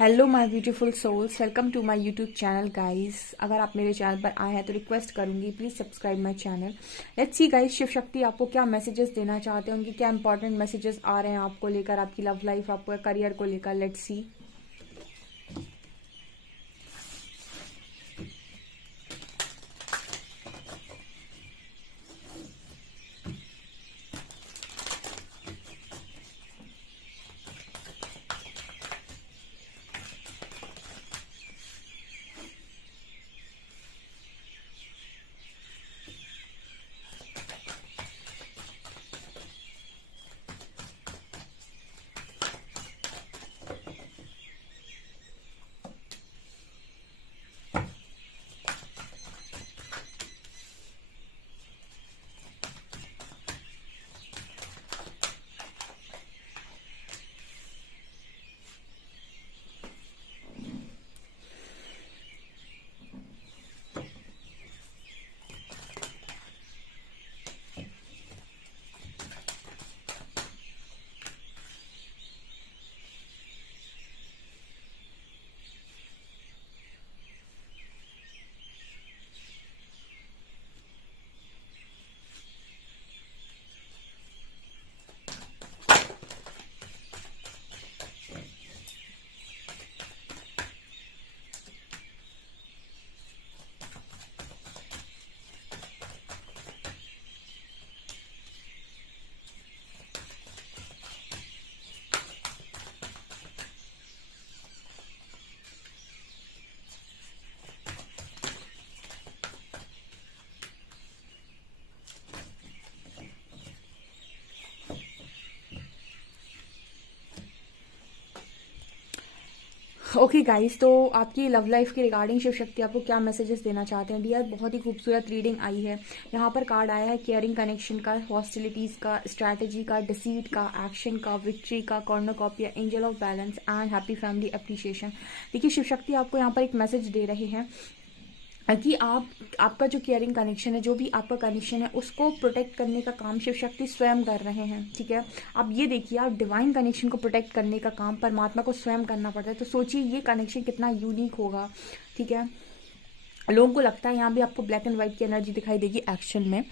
Hello my beautiful souls, welcome to my YouTube channel guys. अगर आप मेरे channel पर आए हैं तो रिक्वेस्ट करूंगी please subscribe my channel. Let's see guys, Shiv Shakti आपको क्या मैसेजेस देना चाहते हैं, उनकी क्या इंपॉर्टेंट मैसेजेस आ रहे हैं आपको लेकर, आपकी लव लाइफ, आपको करियर को लेकर। Let's see. ओके गाइस, तो आपकी लव लाइफ के रिगार्डिंग शिव शक्ति आपको क्या मैसेजेस देना चाहते हैं डियर। बहुत ही खूबसूरत रीडिंग आई है। यहाँ पर कार्ड आया है केयरिंग कनेक्शन का, हॉस्टिलिटीज का, स्ट्रैटेजी का, डिसीट का, एक्शन का, विक्ट्री का, cornucopia, angel of balance and happy family appreciation. देखिए, शिव शक्ति आपको यहाँ पर एक मैसेज दे रहे हैं कि आपका जो केयरिंग कनेक्शन है, जो भी आपका कनेक्शन है, उसको प्रोटेक्ट करने का काम शिव शक्ति स्वयं कर रहे हैं। ठीक है, आप ये देखिए, आप डिवाइन कनेक्शन को प्रोटेक्ट करने का काम परमात्मा को स्वयं करना पड़ता है। तो सोचिए ये कनेक्शन कितना यूनिक होगा। ठीक है, लोगों को लगता है, यहाँ भी आपको ब्लैक एंड व्हाइट की एनर्जी दिखाई देगी एक्शन में।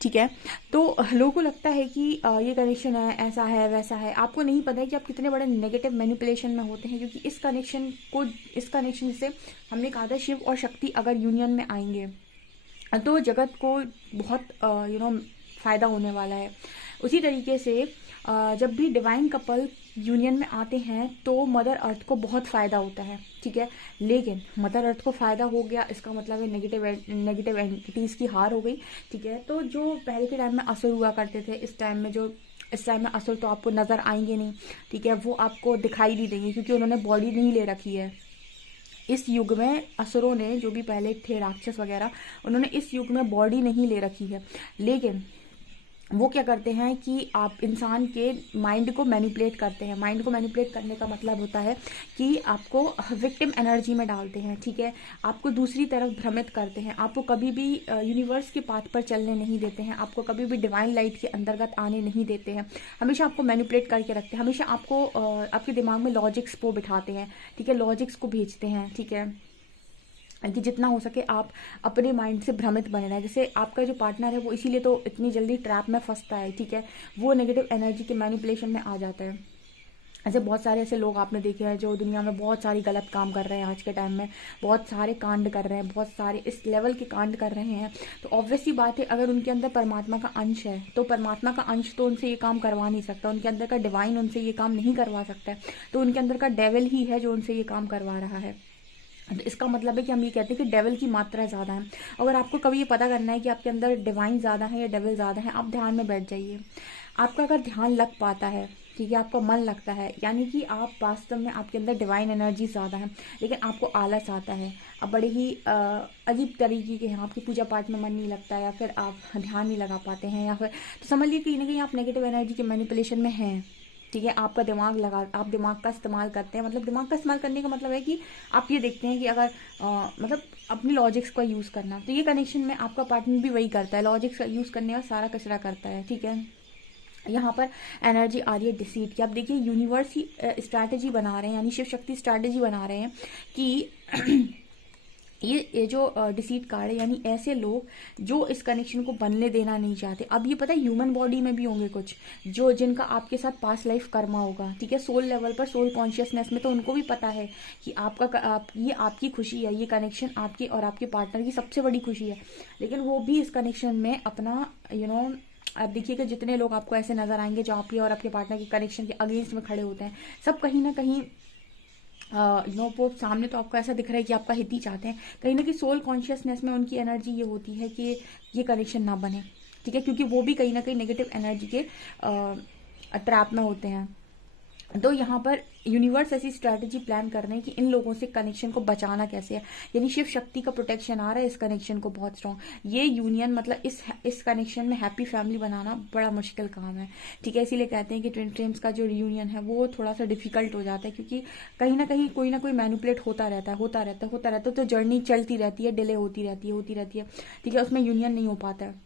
ठीक है, तो लोगों को लगता है कि ये कनेक्शन है, ऐसा है, वैसा है। आपको नहीं पता है कि आप कितने बड़े नेगेटिव मैनिपुलेशन में होते हैं, क्योंकि इस कनेक्शन से हमने कहा था शिव और शक्ति अगर यूनियन में आएंगे तो जगत को बहुत फ़ायदा होने वाला है। उसी तरीके से जब भी डिवाइन कपल यूनियन में आते हैं तो मदर अर्थ को बहुत फ़ायदा होता है। ठीक है, लेकिन मदर अर्थ को फ़ायदा हो गया, इसका मतलब है नेगेटिव एंटिटीज़ की हार हो गई। ठीक है, तो जो पहले के टाइम में असुर हुआ करते थे, इस टाइम में असुर तो आपको नज़र आएंगे नहीं। ठीक है, वो आपको दिखाई नहीं देंगे क्योंकि उन्होंने बॉडी नहीं ले रखी है। इस युग में असुरों ने, जो भी पहले थे राक्षस वगैरह, उन्होंने इस युग में बॉडी नहीं ले रखी है। लेकिन वो क्या करते हैं कि आप इंसान के माइंड को मैनिपुलेट करते हैं। माइंड को मैनिपुलेट करने का मतलब होता है कि आपको विक्टिम एनर्जी में डालते हैं। ठीक है, आपको दूसरी तरफ भ्रमित करते हैं, आपको कभी भी यूनिवर्स के पाथ पर चलने नहीं देते हैं, आपको कभी भी डिवाइन लाइट के अंतर्गत आने नहीं देते हैं। हमेशा आपको मैनिपुलेट करके रखते हैं, हमेशा आपको आपके दिमाग में लॉजिक्स को बिठाते हैं। ठीक है, लॉजिक्स को भेजते हैं। ठीक है, कि जितना हो सके आप अपने माइंड से भ्रमित बने रहें। जैसे आपका जो पार्टनर है वो इसीलिए तो इतनी जल्दी ट्रैप में फंसता है। ठीक है, वो नेगेटिव एनर्जी के मैनिपुलेशन में आ जाता है। ऐसे बहुत सारे ऐसे लोग आपने देखे हैं जो दुनिया में बहुत सारी गलत काम कर रहे हैं। आज के टाइम में बहुत सारे कांड कर रहे हैं, बहुत सारे इस लेवल के कांड कर रहे हैं। तो ऑब्वियस सी बात है, अगर उनके अंदर परमात्मा का अंश है तो परमात्मा का अंश तो उनसे ये काम करवा नहीं सकता, उनके अंदर का डिवाइन उनसे ये काम नहीं करवा सकता है। तो उनके अंदर का डेविल ही है जो उनसे ये काम करवा रहा है। तो इसका मतलब है कि हम ये कहते हैं कि डेविल की मात्रा ज़्यादा है। अगर आपको कभी ये पता करना है कि आपके अंदर डिवाइन ज़्यादा है या डेविल ज़्यादा है, आप ध्यान में बैठ जाइए। आपका अगर ध्यान लग पाता है, ठीक है, आपका मन लगता है, यानी कि आप वास्तव में, आपके अंदर डिवाइन एनर्जी ज़्यादा है, लेकिन आपको आलस आता है, अब बड़े ही अजीब तरीके के हैं, आपकी पूजा पाठ में मन नहीं लगता, या फिर आप ध्यान नहीं लगा पाते हैं, या फिर तो समझ लीजिए कहीं ना कहीं आप नेगेटिव एनर्जी के मैनिपुलेशन में हैं। ठीक है, आपका आप दिमाग का इस्तेमाल करते हैं। मतलब दिमाग का इस्तेमाल करने का मतलब है कि आप ये देखते हैं कि अगर मतलब अपनी लॉजिक्स का यूज़ करना, तो ये कनेक्शन में आपका पार्टनर भी वही करता है, लॉजिक्स का यूज़ करने का सारा कचरा करता है। ठीक है, यहाँ पर एनर्जी आ रही है डिसीट की। अब देखिए यूनिवर्स ही स्ट्रैटेजी बना रहे हैं, यानी शिव शक्ति स्ट्रैटेजी बना रहे हैं कि ये जो डिसीट कार्ड है, यानी ऐसे लोग जो इस कनेक्शन को बनने देना नहीं चाहते। अब ये पता है ह्यूमन बॉडी में भी होंगे कुछ जो जिनका आपके साथ पास्ट लाइफ कर्मा होगा, ठीक है, सोल लेवल पर, सोल कॉन्शियसनेस में, तो उनको भी पता है कि ये आपकी खुशी है, ये कनेक्शन आपकी और आपके पार्टनर की सबसे बड़ी खुशी है, लेकिन वो भी इस कनेक्शन में अपना अब देखिएगा जितने लोग आपको ऐसे नजर आएंगे जो आपके और आपके पार्टनर के कनेक्शन के अगेंस्ट में खड़े होते हैं, सब कहीं ना कहीं वो सामने तो आपको ऐसा दिख रहा है कि आपका हित ही चाहते हैं, कहीं ना कहीं सोल कॉन्शियसनेस में उनकी एनर्जी ये होती है कि ये कनेक्शन ना बने, ठीक है, क्योंकि वो भी कहीं ना कहीं नेगेटिव एनर्जी के ट्रैप में होते हैं। तो यहाँ पर यूनिवर्स ऐसी स्ट्रैटेजी प्लान कर रहे हैं कि इन लोगों से कनेक्शन को बचाना कैसे है, यानी शिव शक्ति का प्रोटेक्शन आ रहा है इस कनेक्शन को बहुत स्ट्रॉन्ग। ये यूनियन मतलब इस कनेक्शन में हैप्पी फैमिली बनाना बड़ा मुश्किल काम है, ठीक है, इसीलिए कहते हैं कि ट्विन फ्लेम्स का जो रियूनियन है वो थोड़ा सा डिफिकल्ट हो जाता है, क्योंकि कहीं ना कोई मैनिपुलेट होता रहता है, तो जर्नी चलती रहती है, डिले होती रहती है, ठीक है, उसमें यूनियन नहीं हो पाता है।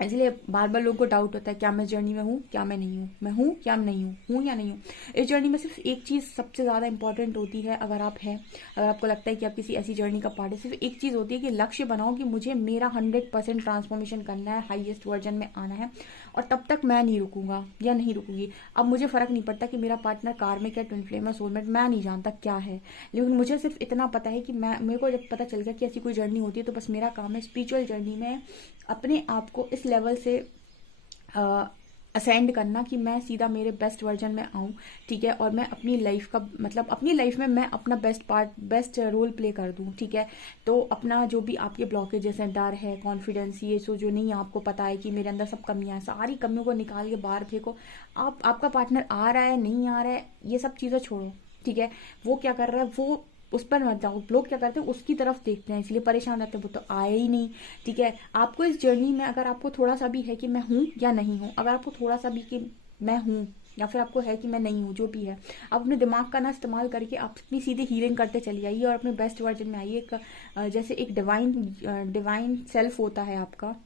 इसलिए बार बार लोगों को डाउट होता है क्या मैं जर्नी में हूँ, क्या मैं नहीं हूँ, मैं हूँ क्या नहीं हूँ या नहीं हूँ। इस जर्नी में सिर्फ एक चीज़ सबसे ज़्यादा इंपॉर्टेंट होती है, अगर आपको लगता है कि आप किसी ऐसी जर्नी का पार्ट है, सिर्फ एक चीज़ होती है कि लक्ष्य बनाओ कि मुझे मेरा 100% ट्रांसफॉर्मेशन करना है, हाईएस्ट वर्जन में आना है, और तब तक मैं नहीं रुकूंगा या नहीं रुकूंगी। अब मुझे फर्क नहीं पड़ता कि मेरा पार्टनर कार्मिक है, ट्विन फ्लेम है, सोलमेट, मैं नहीं जानता क्या है, लेकिन मुझे सिर्फ इतना पता है कि मेरे को जब पता चल गया कि ऐसी कोई जर्नी होती है, तो बस मेरा काम है स्पिरिचुअल जर्नी में अपने आप को इस लेवल से असेंड करना कि मैं सीधा मेरे बेस्ट वर्जन में आऊँ, ठीक है, और मैं अपनी लाइफ का मतलब अपनी लाइफ में मैं अपना बेस्ट रोल प्ले कर दूँ, ठीक है। तो अपना जो भी आपके ब्लॉकेजेस हैं, डर है, कॉन्फिडेंस, ये सो जो नहीं आपको पता है कि मेरे अंदर सब कमियां हैं, सारी कमियों को निकाल के बाहर फेंको। आपका पार्टनर आ रहा है नहीं आ रहा है ये सब चीज़ें छोड़ो, ठीक है, वो क्या कर रहा है वो उस पर मत जाओ। लोग क्या करते हैं उसकी तरफ देखते हैं, इसलिए परेशान रहते हैं, वो तो आए ही नहीं, ठीक है। आपको इस जर्नी में अगर आपको थोड़ा सा भी है कि मैं हूँ या नहीं हूँ, अगर आपको थोड़ा सा भी कि मैं हूँ या फिर आपको है कि मैं नहीं हूँ, जो भी है, आप अपने दिमाग का ना इस्तेमाल करके आप अपनी सीधी हीलिंग करते चली आइए और अपने बेस्ट वर्जन में आइए। जैसे एक डिवाइन सेल्फ होता है आपका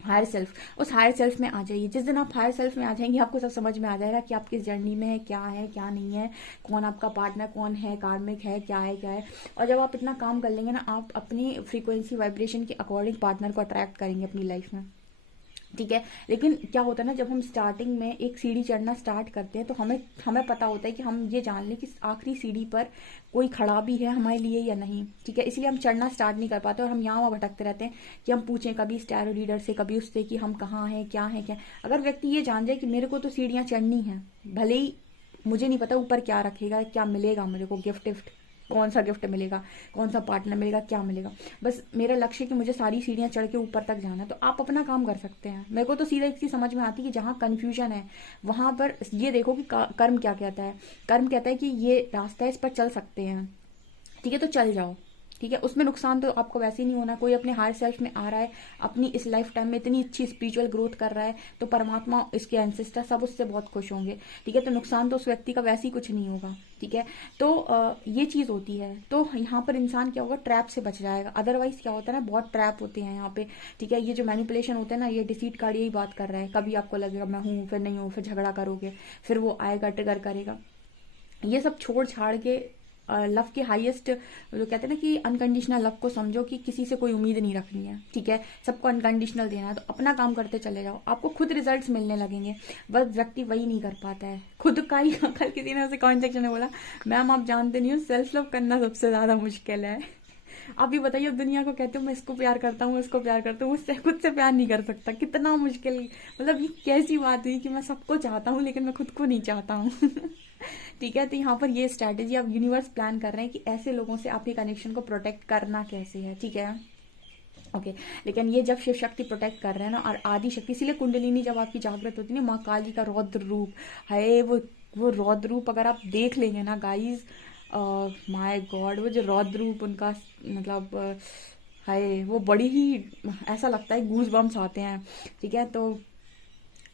हायर सेल्फ, उस हायर सेल्फ में आ जाइए। जिस दिन आप हायर सेल्फ में आ जाएंगे आपको सब समझ में आ जाएगा कि आप किस जर्नी में है क्या नहीं है, कौन आपका पार्टनर, कौन है कार्मिक है, क्या है। और जब आप इतना काम कर लेंगे ना, आप अपनी फ्रीक्वेंसी वाइब्रेशन के अकॉर्डिंग पार्टनर को अट्रैक्ट करेंगे अपनी लाइफ में, ठीक है। लेकिन क्या होता है ना, जब हम स्टार्टिंग में एक सीढ़ी चढ़ना स्टार्ट करते हैं तो हमें पता होता है कि हम ये जान लें कि आखिरी सीढ़ी पर कोई खड़ा भी है हमारे लिए या नहीं, ठीक है, इसलिए हम चढ़ना स्टार्ट नहीं कर पाते और हम यहाँ वहाँ भटकते रहते हैं कि हम पूछें कभी स्टैरो रीडर से, कभी उससे कि हम कहाँ हैं, क्या है क्या। अगर व्यक्ति ये जान जाए कि मेरे को तो सीढ़ियाँ चढ़नी है, भले ही मुझे नहीं पता ऊपर क्या रखेगा, क्या मिलेगा मेरे को, गिफ्ट कौन सा गिफ्ट मिलेगा, कौन सा पार्टनर मिलेगा, क्या मिलेगा, बस मेरा लक्ष्य है कि मुझे सारी सीढ़ियाँ चढ़ के ऊपर तक जाना है। तो आप अपना काम कर सकते हैं। मेरे को तो सीधा एक चीज़ समझ में आती है कि जहाँ कन्फ्यूजन है वहाँ पर ये देखो कि कर्म क्या कहता है। कर्म कहता है कि ये रास्ता है, इस पर चल सकते हैं, ठीक है, तो चल जाओ, ठीक है। उसमें नुकसान तो आपको वैसे ही नहीं होना। कोई अपने हायर सेल्फ में आ रहा है, अपनी इस लाइफ टाइम में इतनी अच्छी स्पिरिचुअल ग्रोथ कर रहा है, तो परमात्मा, इसके एंसेस्टर सब उससे बहुत खुश होंगे, ठीक है। तो नुकसान तो उस व्यक्ति का वैसे ही कुछ नहीं होगा, ठीक है। तो ये चीज़ होती है। तो यहाँ पर इंसान क्या होगा, ट्रैप से बच जाएगा। अदरवाइज क्या होता है ना, बहुत ट्रैप होते हैं यहाँ पे, ठीक है। ये जो मैनिपुलेशन होता है ना, ये डिसीट कार्ड यही बात कर रहा है। कभी आपको लगेगा मैं हूँ, फिर नहीं हूँ, फिर झगड़ा करोगे, फिर वो आएगा ट्रिगर करेगा। ये सब छोड़ छाड़ के लव के हाईएस्ट जो कहते हैं ना कि अनकंडीशनल लव को समझो कि किसी से कोई उम्मीद नहीं रखनी है, ठीक है, सबको अनकंडीशनल देना है। तो अपना काम करते चले जाओ, आपको खुद रिजल्ट्स मिलने लगेंगे। बस व्यक्ति वही नहीं कर पाता है खुद का ही। कल किसी ने उसे कमेंट सेक्शन में बोला, मैम आप जानते नहीं हो सेल्फ लव करना सबसे ज्यादा मुश्किल है। आप भी बताइए, दुनिया को कहते हो मैं इसको प्यार करता हूँ, इसको प्यार करता हूँ, मुझसे खुद से प्यार नहीं कर सकता, कितना मुश्किल। मतलब ये कैसी बात हुई कि मैं सबको चाहता हूँ लेकिन मैं खुद को नहीं चाहता हूँ। ठीक है, तो यहाँ पर ये स्ट्रैटेजी आप यूनिवर्स प्लान कर रहे हैं कि ऐसे लोगों से आपके कनेक्शन को प्रोटेक्ट करना कैसे है, ठीक है, ओके। लेकिन ये जब शिव शक्ति प्रोटेक्ट कर रहे हैं ना, और आदि शक्ति, इसीलिए कुंडलिनी जब आपकी जागृत होती है ना, माँ काली का रौद्र रूप है, वो रौद्र रूप अगर आप देख लेंगे ना गाइज, माय गॉड, वो जो रौद्र रूप उनका मतलब है, वो बड़ी ही ऐसा लगता है गूज बम्स आते हैं, ठीक है। तो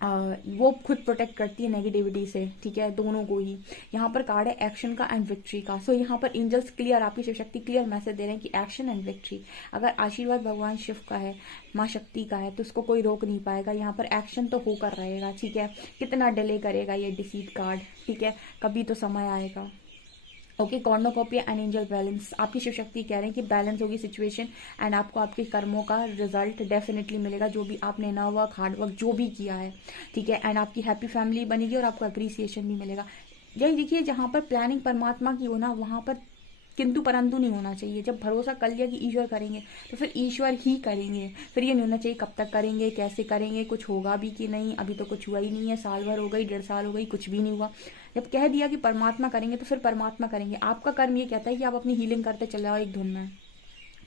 वो खुद प्रोटेक्ट करती है नेगेटिविटी से, ठीक है, दोनों को ही। यहाँ पर कार्ड है एक्शन का एंड विक्ट्री का। सो यहाँ पर एंजल्स क्लियर, आपकी शिव शक्ति क्लियर मैसेज दे रहे हैं कि एक्शन एंड विक्ट्री। अगर आशीर्वाद भगवान शिव का है, माँ शक्ति का है, तो उसको कोई रोक नहीं पाएगा। यहाँ पर एक्शन तो होकर रहेगा, ठीक है। कितना डिले करेगा ये डिसीट कार्ड, ठीक है, कभी तो समय आएगा। Okay, cornucopia and angel balance. आपकी शिव शक्ति कह रहे हैं कि बैलेंस होगी सिचुएशन एंड आपको आपके कर्मों का रिजल्ट डेफिनेटली मिलेगा, जो भी आपने इनर वर्क, हार्ड वर्क जो भी किया है, ठीक है। एंड आपकी हैप्पी फैमिली बनेगी और आपको अप्रिसिएशन भी मिलेगा। यही देखिए, जहाँ पर प्लानिंग परमात्मा की हो ना, वहाँ पर किंतु परंतु नहीं होना चाहिए। जब भरोसा कर लिया कि ईश्वर करेंगे तो फिर ईश्वर ही करेंगे। फिर ये नहीं होना चाहिए कब तक करेंगे, कैसे करेंगे, कुछ होगा भी कि नहीं, अभी तो कुछ हुआ ही नहीं है, साल भर हो गई, 1.5 साल हो गई, कुछ भी नहीं हुआ। जब कह दिया कि परमात्मा करेंगे तो फिर परमात्मा करेंगे। आपका कर्म ये कहता है कि आप अपनी हीलिंग करते चले जाओ एक धुन में।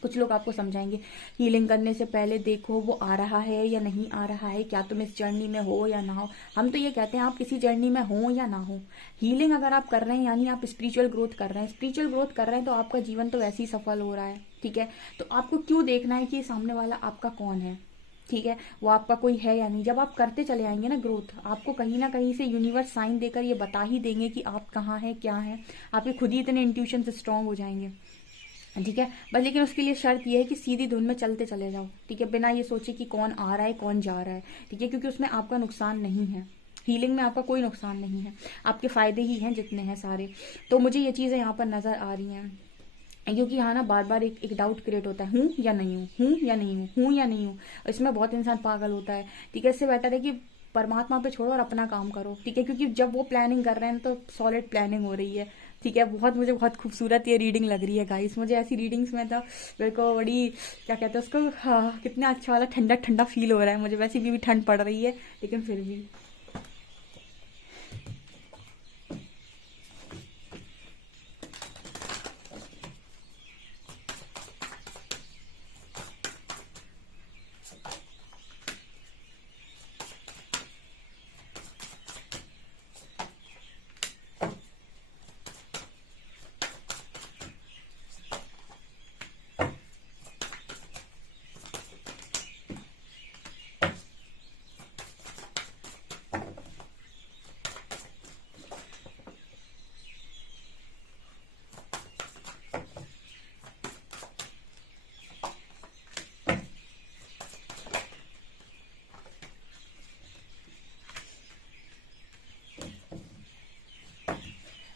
कुछ लोग आपको समझाएंगे हीलिंग करने से पहले देखो वो आ रहा है या नहीं आ रहा है, क्या तुम इस जर्नी में हो या ना हो। हम तो ये कहते हैं आप किसी जर्नी में हो या ना हो, हीलिंग अगर आप कर रहे हैं यानी आप स्पिरिचुअल ग्रोथ कर रहे हैं। स्पिरिचुअल ग्रोथ कर रहे हैं तो आपका जीवन तो वैसे ही सफल हो रहा है, ठीक है। तो आपको क्यों देखना है कि सामने वाला आपका कौन है, ठीक है, वो आपका कोई है या नहीं। जब आप करते चले आएंगे ना ग्रोथ, आपको कहीं ना कहीं से यूनिवर्स साइन देकर ये बता ही देंगे कि आप कहाँ हैं, क्या हैं। आपके खुद ही इतने इंट्यूशन से स्ट्रांग हो जाएंगे, ठीक है। बस लेकिन उसके लिए शर्त यह है कि सीधी धुन में चलते चले जाओ, ठीक है, बिना ये सोचे कि कौन आ रहा है कौन जा रहा है, ठीक है, क्योंकि उसमें आपका नुकसान नहीं है। हीलिंग में आपका कोई नुकसान नहीं है, आपके फायदे ही हैं जितने हैं सारे। तो मुझे ये चीज़ें यहाँ पर नज़र आ रही हैं, क्योंकि यहाँ ना बार बार एक डाउट क्रिएट होता है, हूँ या नहीं हूँ, हूँ या नहीं हूँ, हूँ या नहीं हूँ। इसमें बहुत इंसान पागल होता है, ठीक है। इससे बेटर है कि परमात्मा पे छोड़ो और अपना काम करो, ठीक है, क्योंकि जब वो प्लानिंग कर रहे हैं तो सॉलिड प्लानिंग हो रही है, ठीक है। मुझे बहुत खूबसूरत ये रीडिंग लग रही है गाइस। मुझे ऐसी रीडिंग्स में तो मेरे को बड़ी, क्या कहते हैं उसको, हाँ, कितना अच्छा वाला ठंडा ठंडा फील हो रहा है मुझे। वैसे भी ठंड पड़ रही है लेकिन फिर भी।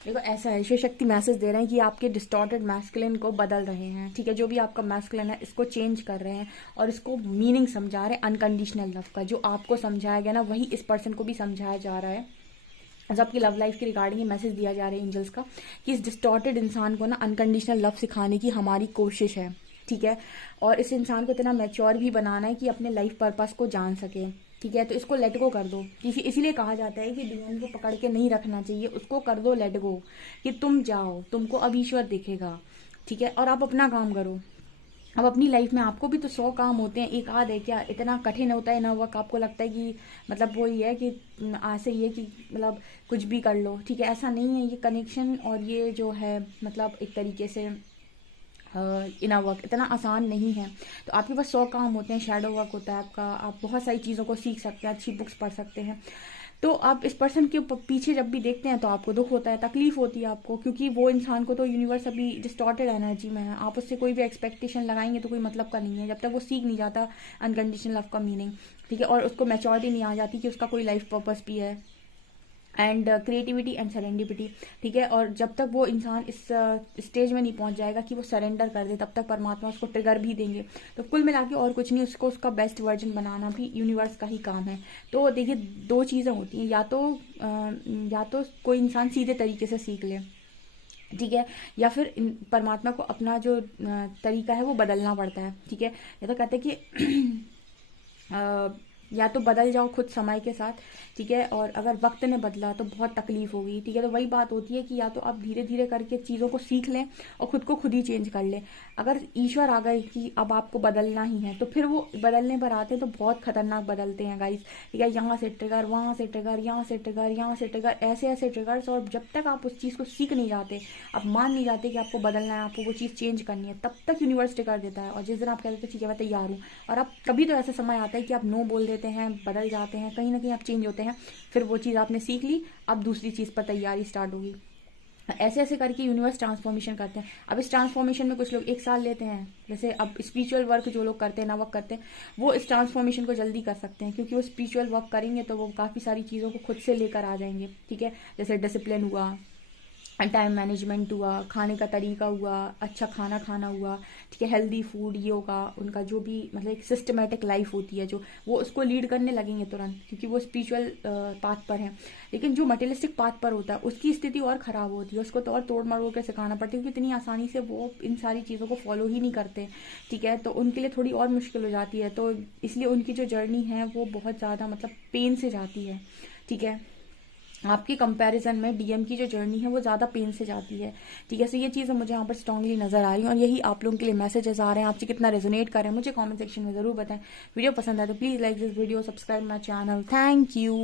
देखो ऐसा है, शिव शक्ति मैसेज दे रहे हैं कि आपके डिस्टॉर्टेड मैस्कुलिन को बदल रहे हैं, ठीक है। जो भी आपका मैस्कुलिन है इसको चेंज कर रहे हैं और इसको मीनिंग समझा रहे हैं अनकंडीशनल लव का। जो आपको समझाया गया ना वही इस पर्सन को भी समझाया जा रहा है। जो आपकी लव लाइफ के रिगार्डिंग ये मैसेज दिया जा रहा है एंजल्स का कि इस डिस्टॉर्टेड इंसान को ना अनकंडीशनल लव सिखाने की हमारी कोशिश है, ठीक है। और इस इंसान को इतना मैच्योर भी बनाना है कि अपने लाइफ पर्पस को जान सके, ठीक है। तो इसको लेट गो कर दो। इसीलिए कहा जाता है कि डिमोन को पकड़ के नहीं रखना चाहिए, उसको कर दो लेट गो, कि तुम जाओ, तुमको अब ईश्वर दिखेगा, ठीक है, और आप अपना काम करो। अब अपनी लाइफ में आपको भी तो 100 काम होते हैं, एक आध है क्या, इतना कठिन होता है ना वर्क। आपको लगता है कि मतलब वो ही है कि ऐसे ही है कि मतलब कुछ भी कर लो, ठीक है, ऐसा नहीं है। ये कनेक्शन और ये जो है मतलब एक तरीके से इनर वर्क इतना आसान नहीं है। तो आपके पास 100 काम होते हैं, शैडो वर्क होता है आपका, आप बहुत सारी चीज़ों को सीख सकते हैं, अच्छी बुक्स पढ़ सकते हैं। तो आप इस पर्सन के पीछे जब भी देखते हैं तो आपको दुख होता है, तकलीफ होती है आपको, क्योंकि वो इंसान को तो यूनिवर्स अभी डिस्टॉर्टेड एनर्जी में है। आप उससे कोई भी एक्सपेक्टेशन लगाएंगे तो कोई मतलब का नहीं है, जब तक वो सीख नहीं जाता अनकंडीशनल लव का मीनिंग, ठीक है, और उसको मैच्योरिटी नहीं आ जाती कि उसका कोई लाइफ पर्पस भी है, एंड क्रिएटिविटी एंड सरेंडिपिटी, ठीक है। और जब तक वो इंसान इस स्टेज में नहीं पहुंच जाएगा कि वो सरेंडर कर दे, तब तक परमात्मा उसको ट्रिगर भी देंगे। तो कुल मिला के और कुछ नहीं, उसको उसका बेस्ट वर्जन बनाना भी यूनिवर्स का ही काम है। तो देखिए 2 चीज़ें होती हैं, या तो कोई इंसान सीधे तरीके से सीख ले, ठीक है, या फिर परमात्मा को अपना जो तरीका है वो बदलना पड़ता है, ठीक है। या तो कहते हैं कि या तो बदल जाओ खुद समय के साथ, ठीक है, और अगर वक्त ने बदला तो बहुत तकलीफ होगी, ठीक है। तो वही बात होती है कि या तो आप धीरे धीरे करके चीज़ों को सीख लें और खुद को खुद ही चेंज कर लें। अगर ईश्वर आ गए कि अब आपको बदलना ही है तो फिर वो बदलने पर आते हैं तो बहुत खतरनाक बदलते हैं गाइस, ठीक है। यहाँ से ट्रिगर, वहाँ से ट्रिगर, यहाँ से ट्रिगर, यहाँ से ट्रिगर, ऐसे ऐसे ट्रिगर्स। और जब तक आप उस चीज़ को सीख नहीं जाते, आप मान नहीं जाते कि आपको बदलना है, आपको वो चीज़ चेंज करनी है, तब तक यूनिवर्स ट्रिगर देता है। और जिस दिन आप कहते हैं ठीक है मैं तैयार हूँ, और आप कभी तो ऐसा समय आता है कि आप नो बोल देते लेते हैं, बदल जाते हैं, कहीं ना कहीं आप चेंज होते हैं, फिर वो चीज़ आपने सीख ली, अब दूसरी चीज़ पर तैयारी स्टार्ट होगी। ऐसे ऐसे करके यूनिवर्स ट्रांसफॉर्मेशन करते हैं। अब इस ट्रांसफॉर्मेशन में कुछ लोग 1 साल लेते हैं, जैसे अब स्पिरिचुअल वर्क जो लोग करते हैं ना, वर्क करते हैं, वो इस ट्रांसफॉर्मेशन को जल्दी कर सकते हैं, क्योंकि वो स्पिरिचुअल वर्क करेंगे तो वो काफ़ी सारी चीज़ों को खुद से लेकर आ जाएंगे। ठीक है, जैसे डिसिप्लिन हुआ, टाइम मैनेजमेंट हुआ, खाने का तरीका हुआ, अच्छा खाना खाना हुआ, ठीक है, हेल्दी फूड, योगा, उनका जो भी मतलब एक सिस्टमेटिक लाइफ होती है जो, वो उसको लीड करने लगेंगे तुरंत, क्योंकि वो स्पिरिचुअल पाथ पर है। लेकिन जो मटेरियलिस्टिक पाथ पर होता है उसकी स्थिति और ख़राब होती है, उसको तो और तोड़ मरोड़ के सिखाना पड़ता है, क्योंकि इतनी आसानी से वो इन सारी चीज़ों को फॉलो ही नहीं करते। ठीक है, तो उनके लिए थोड़ी और मुश्किल हो जाती है, तो इसलिए उनकी जो जर्नी है वो बहुत ज़्यादा मतलब पेन से जाती है। ठीक है, आपकी कंपैरिजन में डीएम की जो जर्नी है वो ज़्यादा पेन से जाती है। ठीक है, सो ये चीज़ें मुझे यहाँ पर स्ट्रांगली नज़र आ रही हैं, और यही आप लोगों के लिए मैसेजेस आ रहे हैं। आपसे कितना रेजोनेट कर रहे हैं मुझे कमेंट सेक्शन में ज़रूर बताएं। वीडियो पसंद आए तो please like this video, subscribe my channel. Thank you.